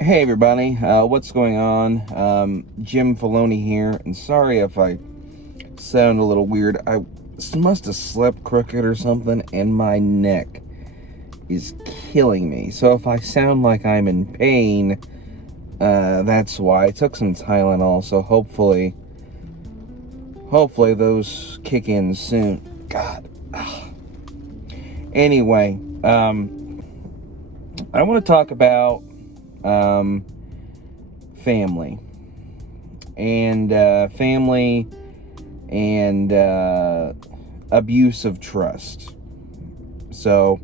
Hey everybody, what's going on? Jim Filoni here, and sorry if I sound a little weird. I must have slept crooked or something, and my neck is killing me. So if I sound like I'm in pain, that's why. I took some Tylenol, so hopefully those kick in soon. God. Anyway, I want to talk about family family and abuse of trust. So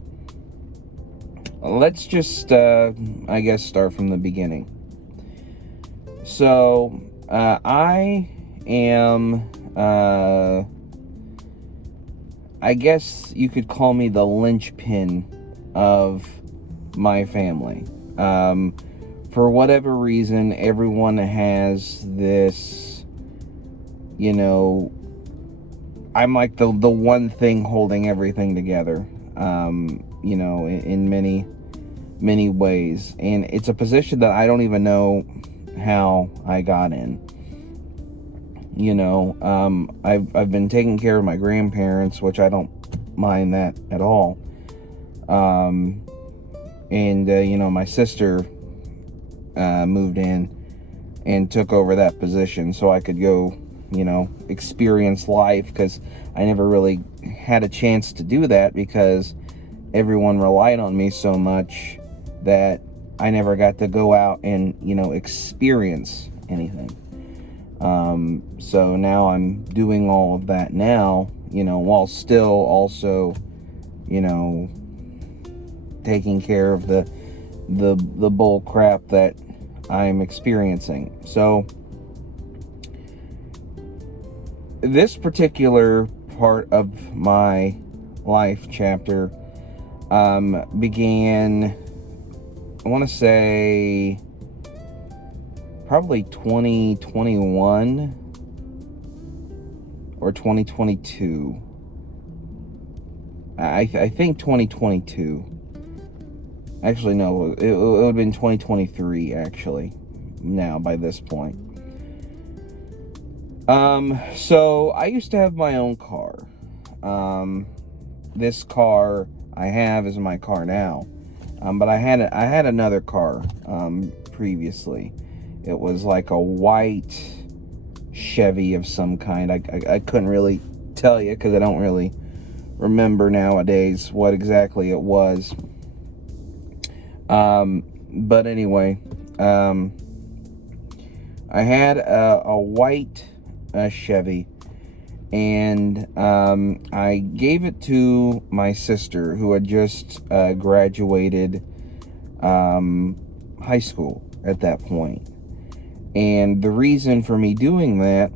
let's just I guess start from the beginning. So I am I guess you could call me the linchpin of my family. For whatever reason, everyone has this, I'm like the one thing holding everything together, in many ways. And it's a position that I don't even know how I got in. I've been taking care of my grandparents, which I don't mind that at all. My sister moved in and took over that position so I could go, experience life, because I never really had a chance to do that because everyone relied on me so much that I never got to go out and, experience anything. So now I'm doing all of that now, while still also, taking care of the bull crap that I'm experiencing. So this particular part of my life chapter began, I want to say, probably 2021 or 2022. I think 2022. Actually, no, it would have been 2023, actually, now, by this point. So I used to have my own car. This car I have is my car now. But I had another car, previously. It was like a white Chevy of some kind. I couldn't really tell you because I don't really remember nowadays what exactly it was. But anyway, I had a white Chevy, and I gave it to my sister, who had just graduated high school at that point. And the reason for me doing that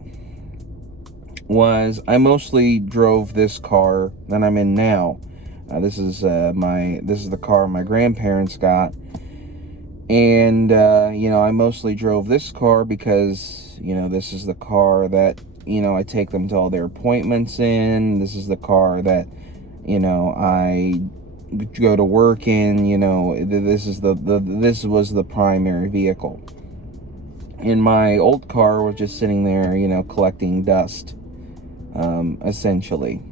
was I mostly drove this car that I'm in now. This is the car my grandparents got, and I mostly drove this car because this is the car that I take them to all their appointments in. This is the car that I go to work in. This was the primary vehicle. And my old car was just sitting there, collecting dust, essentially.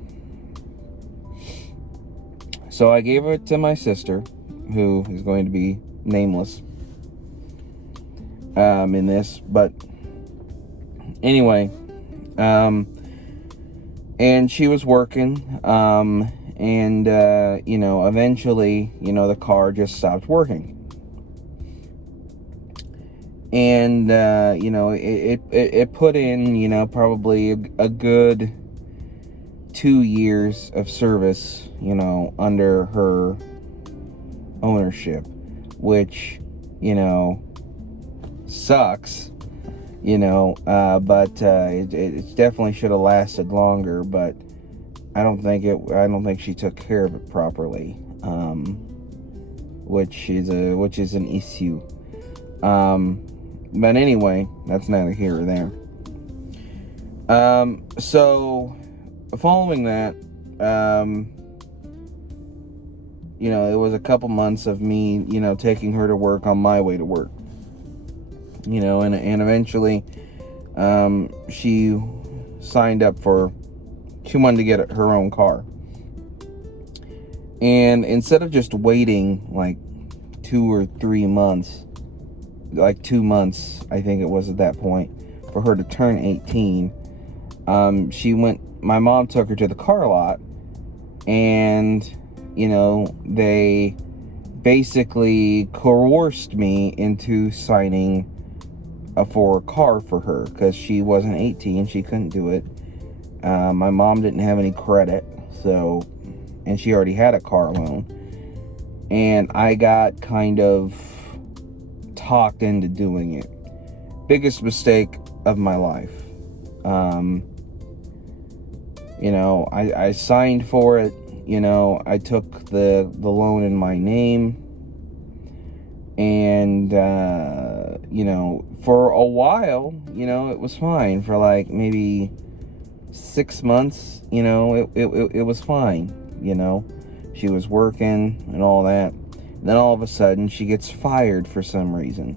So I gave it to my sister, who is going to be nameless in this. But anyway, and she was working, eventually, the car just stopped working. And, it put in, probably a good 2 years of service, under her ownership, which, sucks, but it definitely should have lasted longer, but I don't think she took care of it properly, which is an issue. But anyway, that's neither here or there. So following that, it was a couple months of me, taking her to work on my way to work. and eventually she signed up she wanted to get her own car. And instead of just waiting like 2 or 3 months, like 2 months, I think it was at that point, for her to turn 18, my mom took her to the car lot, and, they basically coerced me into signing for a car for her, because she wasn't 18, she couldn't do it. My mom didn't have any credit, and she already had a car loan, and I got kind of talked into doing it. Biggest mistake of my life. I signed for it. I took the loan in my name, and for a while, it was fine. For like maybe 6 months, it was fine. She was working and all that. Then all of a sudden she gets fired for some reason.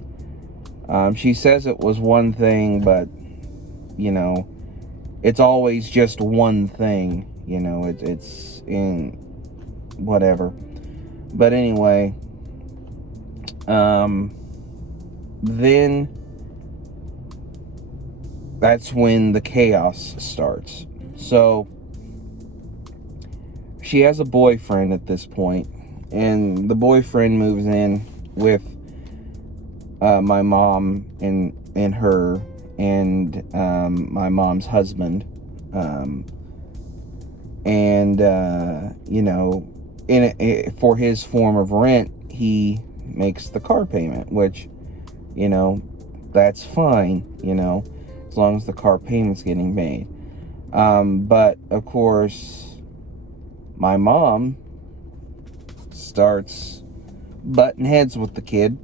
She says it was one thing, but it's always just one thing. It's in whatever. But anyway, then that's when the chaos starts. So she has a boyfriend at this point, and the boyfriend moves in with my mom and her and my mom's husband, for his form of rent, he makes the car payment, which that's fine, as long as the car payment's getting made. But of course, my mom starts butting heads with the kid,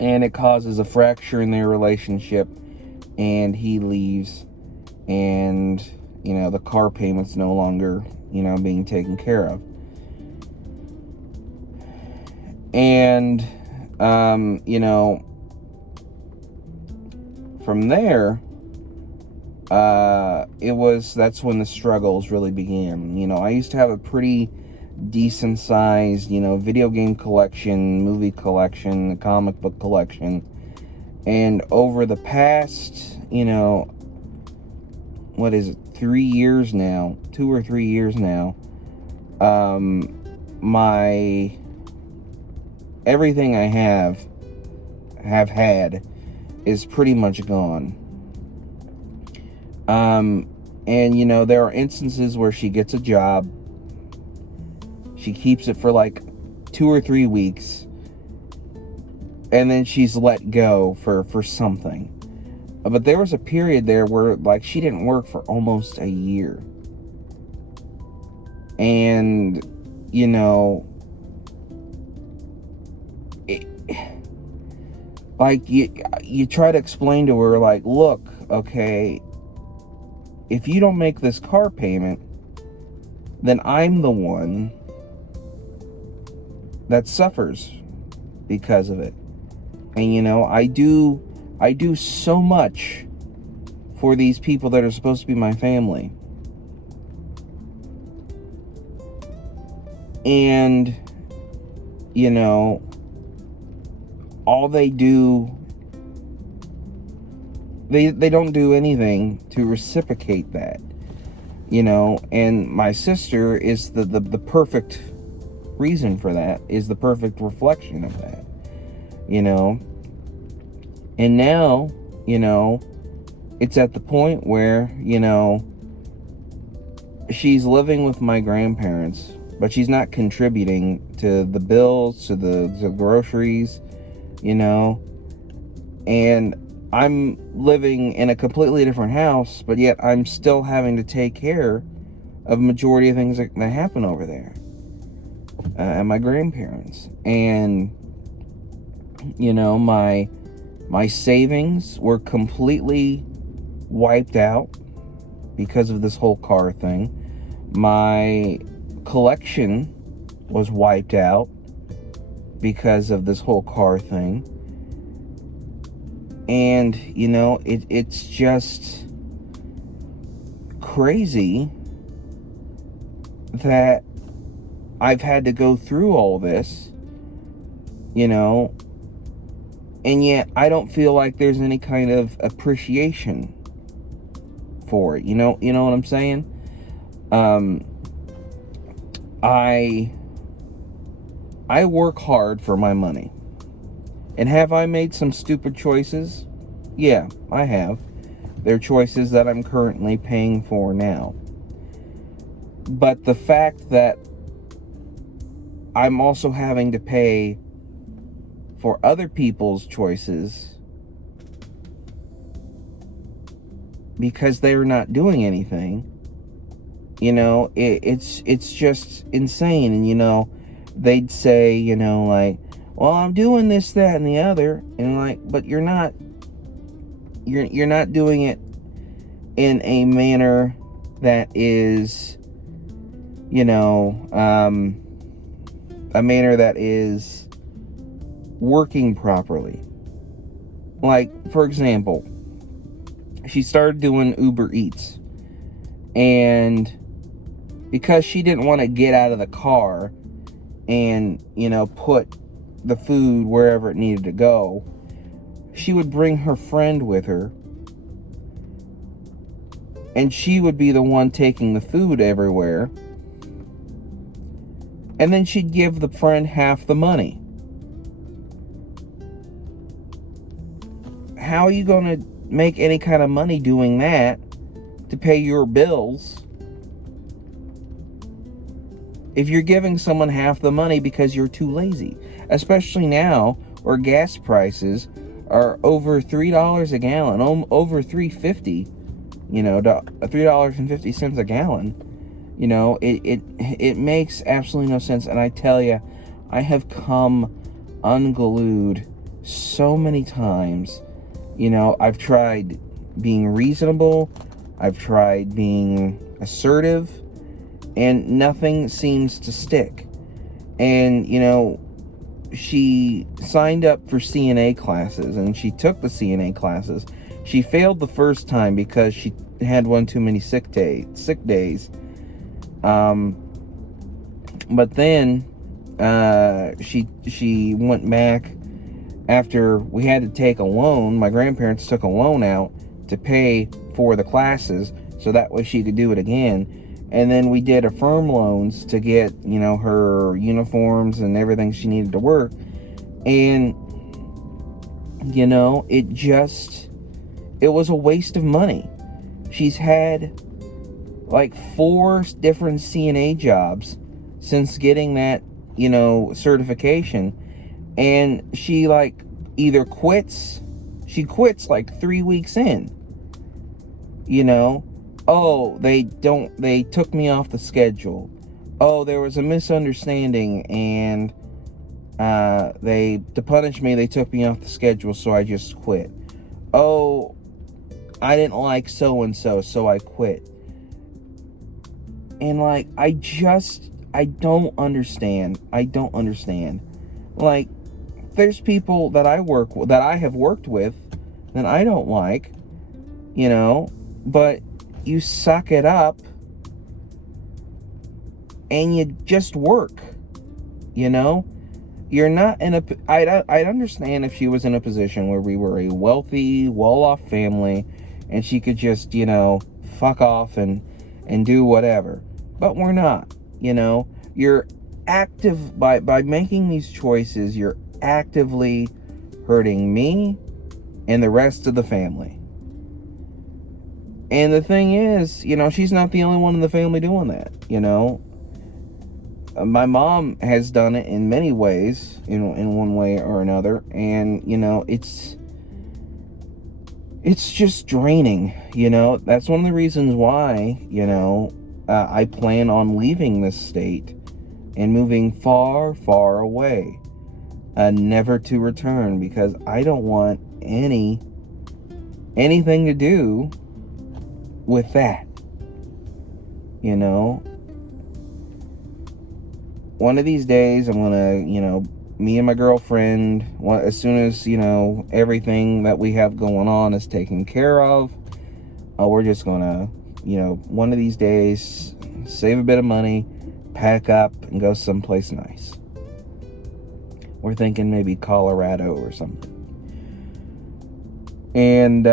and it causes a fracture in their relationship, and he leaves, and the car payment's no longer being taken care of. And from there, that's when the struggles really began. I used to have a pretty decent sized, video game collection, movie collection, comic book collection. And over the past, 3 years now, 2 or 3 years now, everything I have had is pretty much gone. And there are instances where she gets a job, she keeps it for like 2 or 3 weeks, and then she's let go for something. But there was a period there where she didn't work for almost a year. And you try to explain to her, look, okay, if you don't make this car payment, then I'm the one that suffers because of it. And I do so much for these people that are supposed to be my family. And all they do, they don't do anything to reciprocate that. And my sister is the perfect reason for that, is the perfect reflection of that. And now, it's at the point where, she's living with my grandparents, but she's not contributing to the bills, to the groceries, and I'm living in a completely different house, but yet I'm still having to take care of majority of things that happen over there at my grandparents. And my savings were completely wiped out because of this whole car thing. My collection was wiped out because of this whole car thing. And, it's just crazy that I've had to go through all this, and yet I don't feel like there's any kind of appreciation for it. You know what I'm saying? I work hard for my money. And have I made some stupid choices? Yeah, I have. They're choices that I'm currently paying for now. But the fact that I'm also having to pay for other people's choices because they're not doing anything, it's just insane. And they'd say, like, well, I'm doing this, that, and the other, and like, but you're not doing it in a manner that is, a manner that is working properly. Like, for example, she started doing Uber Eats, and because she didn't want to get out of the car and, put the food wherever it needed to go, she would bring her friend with her, and she would be the one taking the food everywhere, and then she'd give the friend half the money. How are you going to make any kind of money doing that to pay your bills if you're giving someone half the money because you're too lazy? Especially now where gas prices are over $3 a gallon, over $3.50, $3.50 a gallon. It makes absolutely no sense. And I tell you, I have come unglued so many times. I've tried being reasonable, I've tried being assertive, and nothing seems to stick. And, she signed up for CNA classes, and she took the CNA classes. She failed the first time because she had one too many sick days. But then she went back after we had to take a loan. My grandparents took a loan out to pay for the classes so that way she could do it again. And then we did affirm loans to get, her uniforms and everything she needed to work. And, it was a waste of money. She's had like 4 different CNA jobs since getting that, certification. And she either quits like 3 weeks in, oh, they took me off the schedule. Oh, there was a misunderstanding, and to punish me, they took me off the schedule, so I just quit. Oh, I didn't like so-and-so, so I quit. And I don't understand. Like, there's people that I have worked with that I don't like, but you suck it up and you just work, You're not in I'd understand if she was in a position where we were a wealthy, well-off family and she could just, fuck off and do whatever. But we're not, You're active by making these choices. You're actively hurting me and the rest of the family. And the thing is, she's not the only one in the family doing that, My mom has done it in many ways, in one way or another. And, it's just draining, That's one of the reasons why, I plan on leaving this state and moving far, far away. Never to return, because I don't want anything to do with that. One of these days I'm gonna, me and my girlfriend, as soon as, everything that we have going on is taken care of, we're just gonna, one of these days, save a bit of money, pack up, and go someplace nice. We're thinking maybe Colorado or something. And,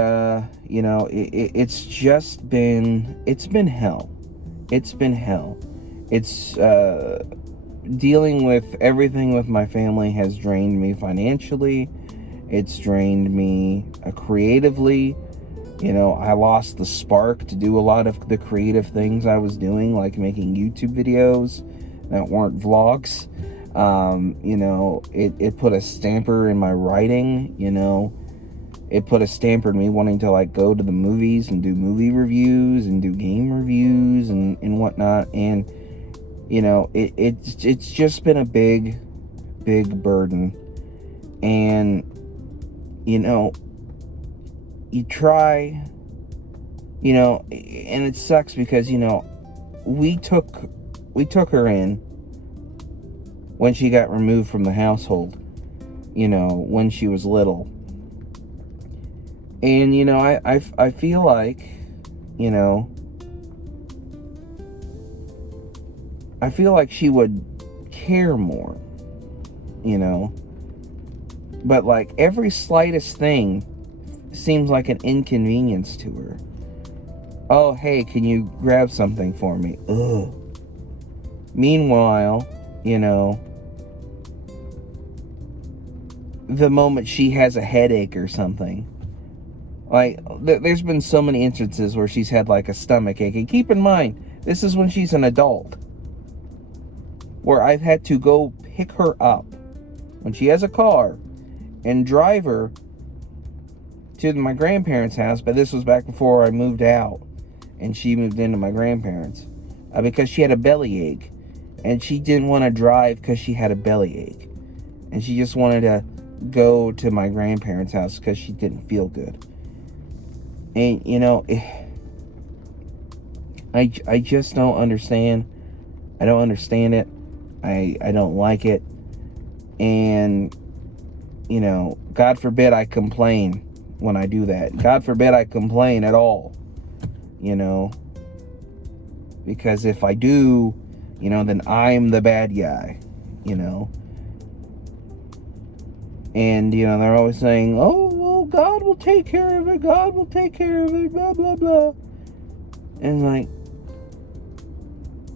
it's just been, it's been hell. It's been hell. It's, dealing with everything with my family has drained me financially. It's drained me creatively. I lost the spark to do a lot of the creative things I was doing, like making YouTube videos that weren't vlogs. It put a stamper in my writing. It put a stamper in me wanting to go to the movies and do movie reviews and do game reviews and whatnot. And it's just been a big burden. And you try, and it sucks because we took her in when she got removed from the household, when she was little. And I feel like I feel like she would care more, but every slightest thing seems like an inconvenience to her. Oh, hey, can you grab something for me? Ugh. Meanwhile, the moment she has a headache or something, there's been so many instances where she's had a stomach ache. And keep in mind, this is when she's an adult, where I've had to go pick her up when she has a car and drive her to my grandparents' house. But this was back before I moved out and she moved into my grandparents, because she had a bellyache, and she didn't want to drive because she had a bellyache, and she just wanted to go to my grandparents' house because she didn't feel good. And I just don't understand. I don't understand it. I don't like it. And God forbid I complain when I do that. God forbid I complain at all. Because if I do, then I'm the bad guy. And they're always saying, oh, well, God will take care of it, God will take care of it, blah blah blah. And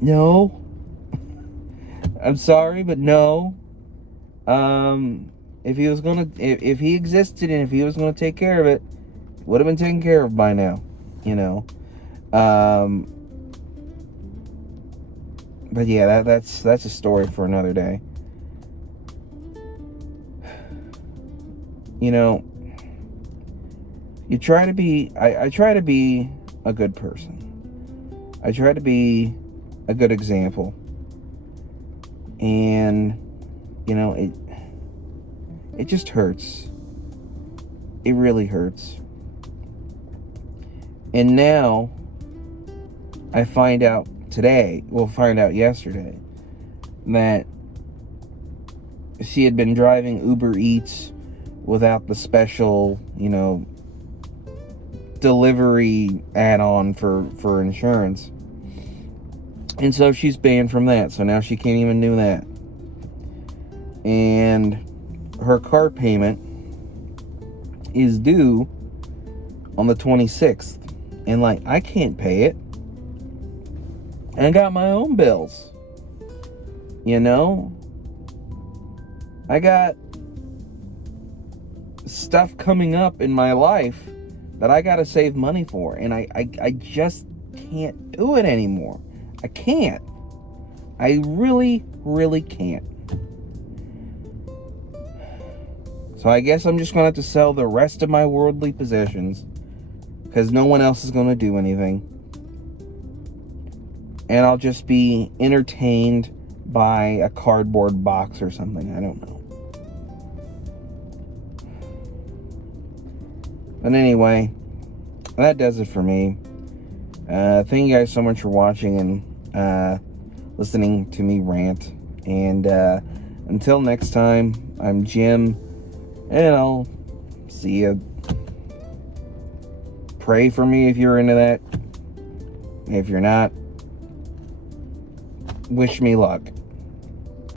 no. I'm sorry, but no. If he was gonna, if he existed and if he was gonna take care of it, would have been taken care of by now, But yeah, that's a story for another day. You try to be. I try to be a good person. I try to be a good example. And it just hurts. It really hurts. And now I find out today, find out yesterday, that she had been driving Uber Eats without the special, delivery add-on for insurance. And so she's banned from that. So now she can't even do that. And her car payment is due on the 26th. And I can't pay it. And I got my own bills. I got stuff coming up in my life that I gotta save money for. And I just can't do it anymore. I can't. I really, really can't. So I guess I'm just going to have to sell the rest of my worldly possessions, because no one else is going to do anything. And I'll just be entertained by a cardboard box or something. I don't know. But anyway, that does it for me. Thank you guys so much for watching and listening to me rant. And Until next time, I'm Jim, and I'll see you. Pray for me if you're into that. If you're not, wish me luck.